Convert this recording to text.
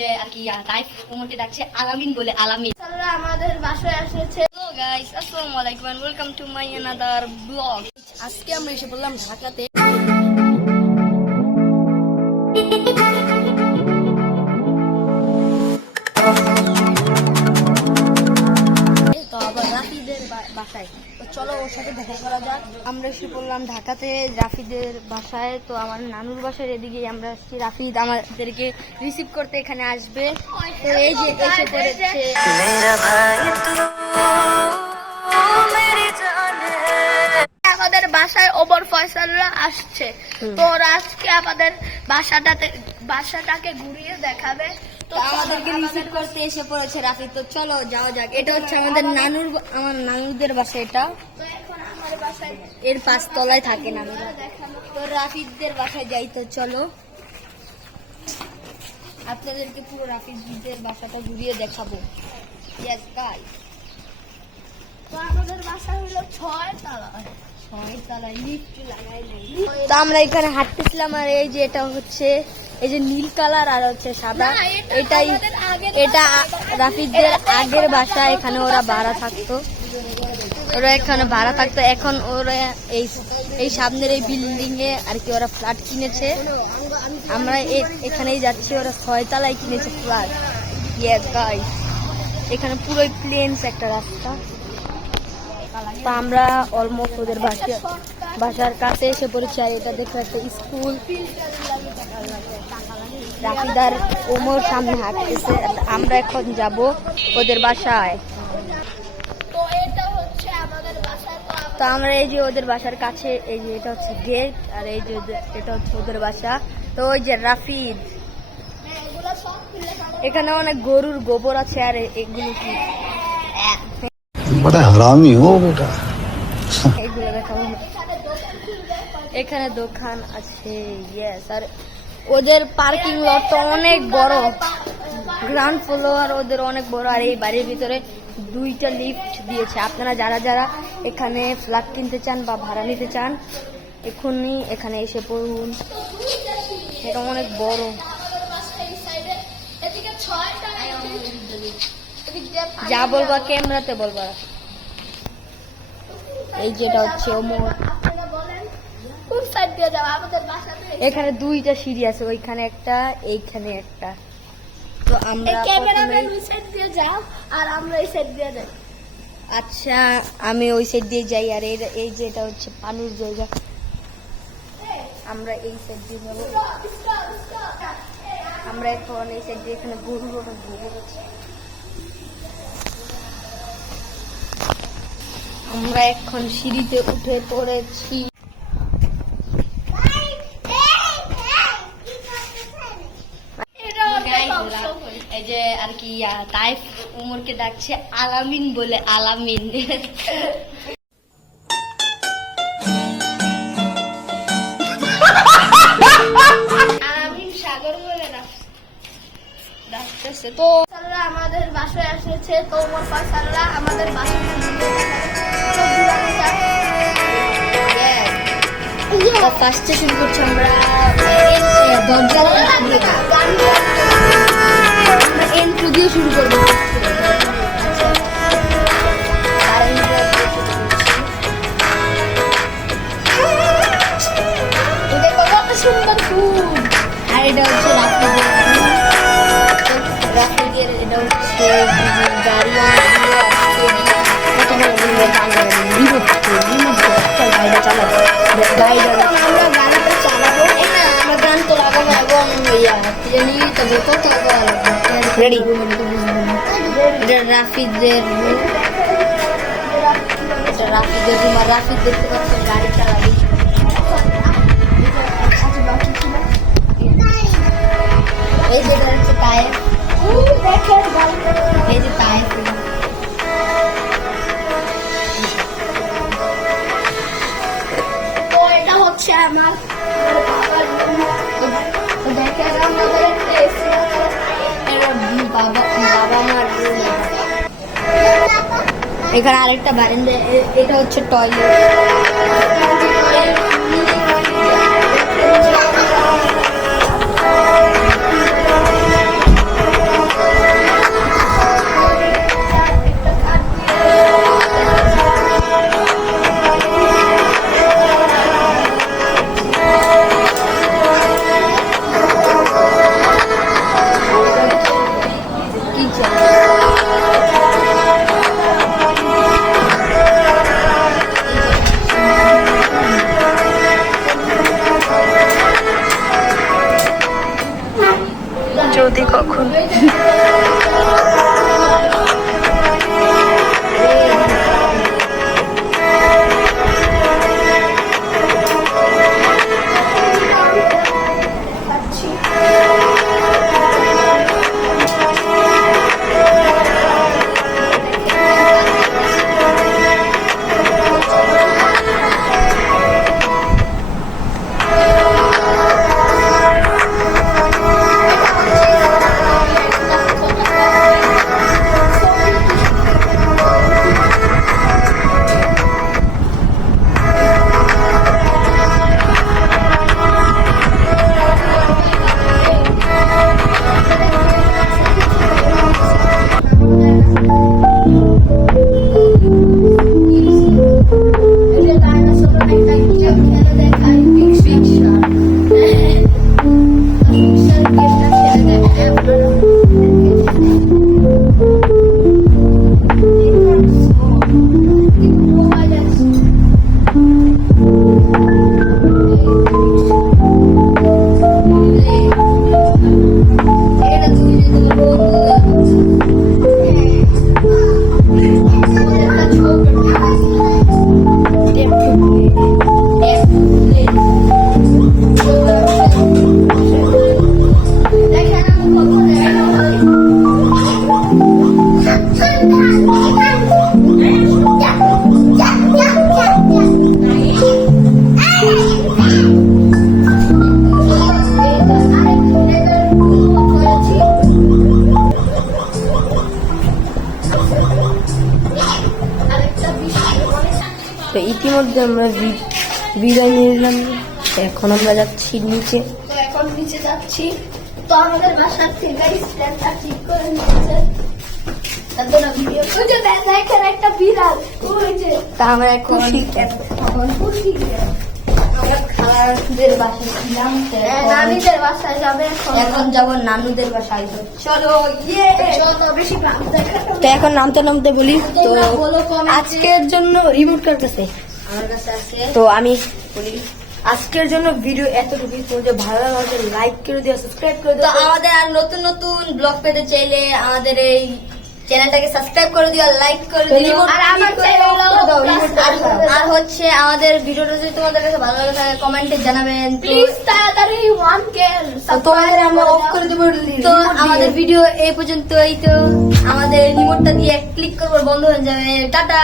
যে আর কি তাইফ উমরকে ডাকছে আলামিন বলে আলামিন। আমাদের বাসায় এসেছে। হ্যালো গাইস আসসালামু আলাইকুম and welcome to my another blog আজকে আমরা এসে বললাম ঢাকাতে। তো আবার রাফিদের বাসায়। চলো ওর সাথে দেখা করা যাক। আমরা এসে পড়লাম ঢাকাতে রাফিদের বাসায়। তো আমার নানুর বাসার এদিকে আমরা আসছি। রাফিদ আমাদেরকে রিসিভ করতে এখানে আসবে। তো এই যে এসে পড়েছে। আমাদের বাসায় ওবর ফয়সালরা আসছে। তো ওরা আজকে আমাদের বাসাটাতে বাসাটাকে ঘুরিয়ে দেখাবে। আমাদেরকে রিসিভ করতে এসে পড়েছে রাফি তো চলো যাওয়া যাক। এটা হচ্ছে আমাদের নানুর আমার নানুদের বাসা এটা। এর পাঁচ তলায় থাকে নানুরা তো রাফিদদের বাসায় যাই তো চলো। আপনাদেরকে পুরো রাফিদদের বাসাটা ঘুরিয়ে দেখাবো। ইয়েস গাই তো আমাদের বাসা হলো ছয় তলা ছয় তলায়। লিফট লাগাই নাই। তো আমরা এখানে হাঁটতেছিলাম আর এই যে এটা হচ্ছে এই যে নীল কালার আর হচ্ছে সাদা এটাই এটা রাফিদদের আগের বাসা এখানে ওরা ভাড়া থাকতো। ওরা এখানে ভাড়া থাকতো। এখন ওরা এই এই সামনের এই বিল্ডিং এ আর কি ওরা ফ্ল্যাট কিনেছে। আমরা এখানেই যাচ্ছি। ওরা ছয়তলায় কিনেছে ফ্ল্যাট। ইয়েস এখানে পুরোই প্লেনস একটা রাস্তা। তো আমরা অলমোস্ট ওদের বাসা বাসার কাছে এসে পড়েছি। আর এটা দেখে একটা স্কুল রাকিদার ওমর সামনে হাঁটতেছে আমরা এখন যাব ওদের বাসায়। তো আমরা এই যে ওদের বাসার কাছে এই যে এটা হচ্ছে গেট আর এই যে এটা হচ্ছে ওদের বাসা। তো ওই যে রাফিদ। এখানে অনেক গরুর গোবর আছে আর এগুলো কি? এখানে দোকান আছে ইয়েস আর ওদের পার্কিং লট তো অনেক বড়। গ্রাউন্ড ফ্লোর ওদের অনেক বড়। আর এই বাড়ির ভিতরে দুইটা লিফট দিয়েছে। আপনারা যারা যারা এখানে ফ্ল্যাট কিনতে চান বা ভাড়া নিতে চান এখনই এখানে এসে পড়ুন। এটা অনেক বড়। যা বলবা ক্যামেরাতে বলবা। এই যেটা হচ্ছে ওমর সাইড দিয়ে যাব আমাদের বাসাতে। এখানে দুইটা সিঁড়ি আছে ওইখানে একটা এইখানে একটা। তো আমরা ক্যামেরাম্যান ওই সাইড দিয়ে যাও আর আমরা এই সাইড দিয়ে যাই। আচ্ছা আমি ওই সাইড দিয়ে যাই আর এই এই যে এটা হচ্ছে পানির জায়গা। আমরা এই সাইড দিয়ে যাব। আমরা এখন এই সাইড দিয়ে এখানে গরু গরু ঘুরে গেছি আমরা এখন সিঁড়িতে উঠে পড়েছি এটা হচ্ছে Guys, বংশ। এই যে আর কি তাইফ উমরকে ডাকছে আলামিন বলে আলামিন। আলামিন সাগর বলে না ডাকতেছে। তো সাল্লাহ আমাদের বাসায় এসেছে তো ওমর সাল্লাহ আমাদের বাসায় ফার্স্টে শুরু করছি আমরা। দরজা এন্ট্রো দিয়ে শুরু করব এটা কত সুন্দর ফুল আর এটা হচ্ছে রাফিদের রাফিদের এটা হচ্ছে গাড়ি গাড়িটা চালাবো গাড়িটা আমরা গাড়িটা চালাবো এই না আমরা গান তো লাগাবো এবং ইয়া কি জানি তবে কত রেডি এটা রাফিদের room। এটা রাফিদের রুম আর রাফিদ দেখতে পাচ্ছেন গাড়ি চালাবি এখানে আরেকটা বারান্দা এটা হচ্ছে টয়লেট তো ইতিমধ্যে আমরা বিদায় নিলাম। এখন আমরা যাচ্ছি নিচে। তো এখন নিচে যাচ্ছি। তো আমাদের বাসার থেকে ঠিক করে নিয়েছে। তা আমরা খুশি খালাদের বাসায় ছিলাম তো হ্যাঁ, নানিদের বাসায় যাবে এখন। যাব নানুদের বাসায়। চলো ইয়ে! চলো বেশি তো এখন নামতে নামতে বলি তো। আজকের জন্য রিমোট কার কাছে আমার কাছে আছে। তো আমি বলি আজকের জন্য ভিডিও এতটুকুই তোমাদের ভালো লাগলে লাইক করে দিও সাবস্ক্রাইব করে তো দিও আমাদের আর নতুন নতুন ব্লগ পেতে চাইলে আমাদের এই চ্যানেলটাকে সাবস্ক্রাইব করে দিও লাইক করে দিও। আর আমার আর হচ্ছে আমাদের ভিডিওটা যদি তোমাদের কাছে ভালো লাগে তাহলে কমেন্টে জানাবেন। প্লিজ তাড়াতাড়ি ওয়ান কে তোমাদের আমরা অফ করে দেব তো আমাদের ভিডিও এই পর্যন্তই তো আমাদের রিমোটটা দিয়ে ক্লিক করব বন্ধ হয়ে যাবে। টাটা!